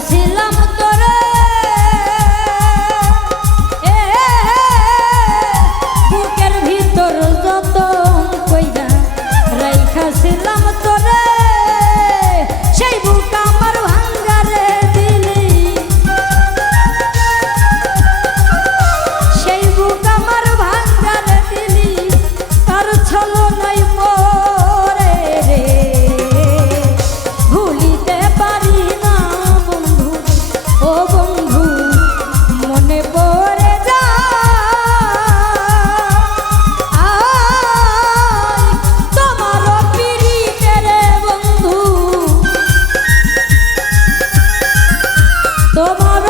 ভালোবাসিলাম তোরে বুকের ভিতর যত কইরা রাইখাছিলাম tomorrow.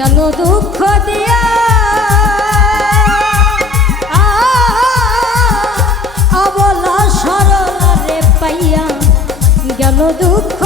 গেল দুঃখ দিয়া? অবলা সরলারে পাইয়া। গেল দুঃখ